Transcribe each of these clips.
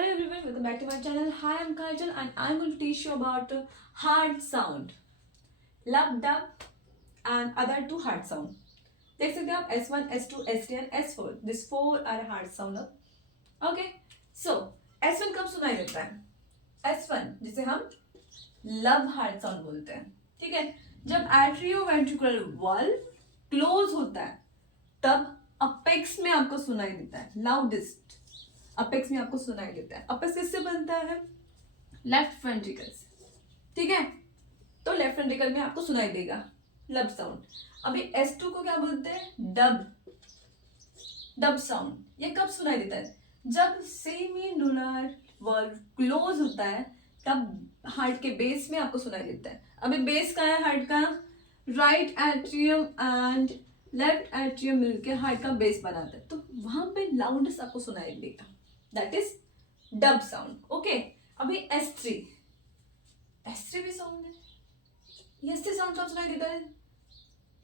Hello everyone, welcome back to my channel. Hi, I'm Kajal and I'm going to teach you about hard sound. Lub, dub and other two hard sound. देख सकते हैं आप S1, S2, S3 and S4. These four are hard sound. Okay, so S1 कब सुनाई देता है? S1 जिसे हम लब हार्ड साउंड बोलते हैं. ठीक है, जब एट्रियोवेंट्रिकुलर वाल्व क्लोज होता है तब अपेक्स में आपको सुनाई देता है. लाउडेस्ट अपेक्स में आपको सुनाई देता है. अपेक्स किससे बनता है? लेफ्ट वेंट्रिकल से. ठीक है, तो लेफ्ट वेंट्रिकल में आपको सुनाई देगा लब साउंड. अभी S2 को क्या बोलते हैं? डब. Dub sound. ये कब सुनाई देता है? जब सेमीनुलर वाल्व क्लोज होता है तब हार्ट के बेस में आपको सुनाई देता है. अभी बेस का है हार्ट का, right atrium and left atrium मिलकर हार्ट का बेस बनाता है, तो वहां पे लाउडेस्ट आपको सुनाई देगा. That is dub sound. Okay, अभी S3. S3 भी साउंड है. ये S3 साउंड कब सुनाई देता है?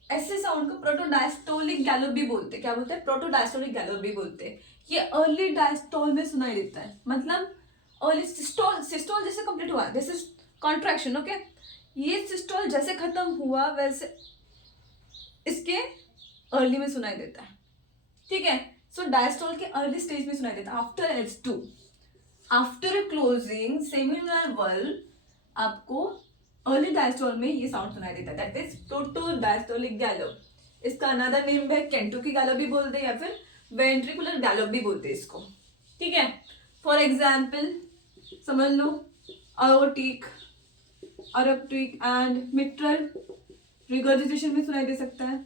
S3 साउंड को प्रोटोडायस्टोलिक गैलोप भी बोलते हैं. क्या बोलते हैं? प्रोटोडायस्टोलिक गैलोप भी बोलते हैं. ये अर्ली डायस्टोल में सुनाई देता है. मतलब अर्ली सिस्टोल. सिस्टोल जैसे कंप्लीट हुआ, दिस इज कॉन्ट्रैक्शन. ओके, ये सिस्टोल जैसे खत्म हुआ वैसे इसके अर्ली में सुनाई देता है. ठीक है, सो डायस्टोल के अर्ली स्टेज में सुनाई देता है. After S2, after closing semilunar valve आपको अर्ली डायस्टोल में ये साउंड सुनाई देता है. That is protodiastolic gallop. इसका अनदर नेम है केंटुकी गैलोप भी बोलते हैं या फिर वेंट्रिकुलर गैलोप भी बोलते हैं इसको. ठीक है, फॉर एग्जाम्पल समझ लो अयोटिक, अरप्टिक एंड मिट्रल रिगर्जिटेशन में सुनाई दे सकता है.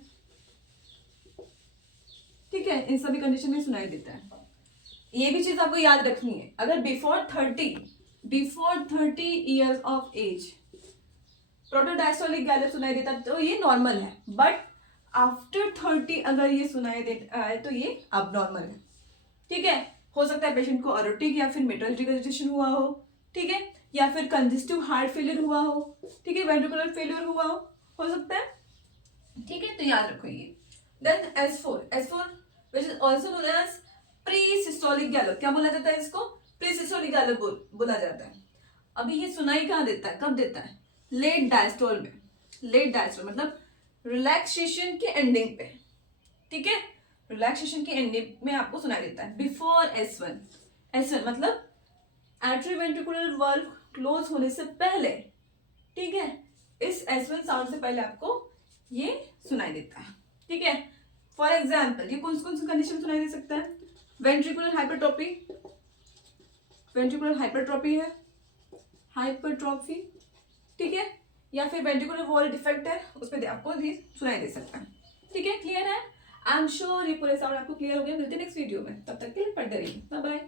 ठीक है, इन सभी कंडीशन में सुनाई देता है. ये भी चीज आपको याद रखनी है. अगर बिफोर 30 ईयर्स ऑफ एज प्रोटोडायस्टोलिक गैलोप सुनाई देता तो ये नॉर्मल है, बट आफ्टर 30 अगर ये सुनाई देता है तो ये अबनॉर्मल है. ठीक है, हो सकता है पेशेंट को अरोटिक या फिर मिट्रल रिगर्जिटेशन हुआ हो. ठीक है, या फिर कंजेस्टिव हार्ट फेलियर हुआ हो. ठीक है, वेंट्रिकुलर फेलियर हुआ हो सकता है. ठीक है, तो याद रखो ये. Then S4 which is also known as pre-systolic gallop. क्या बोला जाता है इसको? pre-systolic gallop बोला जाता है. अभी ये सुनाई कहाँ देता है? कब देता है? लेट डायस्टोल में. लेट डायस्टोल मतलब रिलैक्सेशन के एंडिंग पे. ठीक है, रिलैक्सेशन के एंडिंग में आपको सुनाई देता है. बिफोर S1 मतलब एट्रियोवेंट्रिकुलर वाल्व क्लोज होने से पहले. ठीक है, इस S1 साउंड से पहले आपको ये सुनाई देता है. ठीक है, फॉर एग्जाम्पल ये कौन सी कंडीशन में सुनाई दे सकता है? वेंट्रिकुलर हाइपरट्रॉपी है, हाइपरट्रॉफी. ठीक है, या फिर वेंट्रिकुलर वॉल डिफेक्ट है, उसमें आपको भी सुनाई दे सकता है. ठीक है, क्लियर है? आई एम श्योर ये पूरे साउंड आपको क्लियर हो गया. मिलते हैं नेक्स्ट वीडियो में, तब तक के लिए पढ़ते रहिए. Bye bye.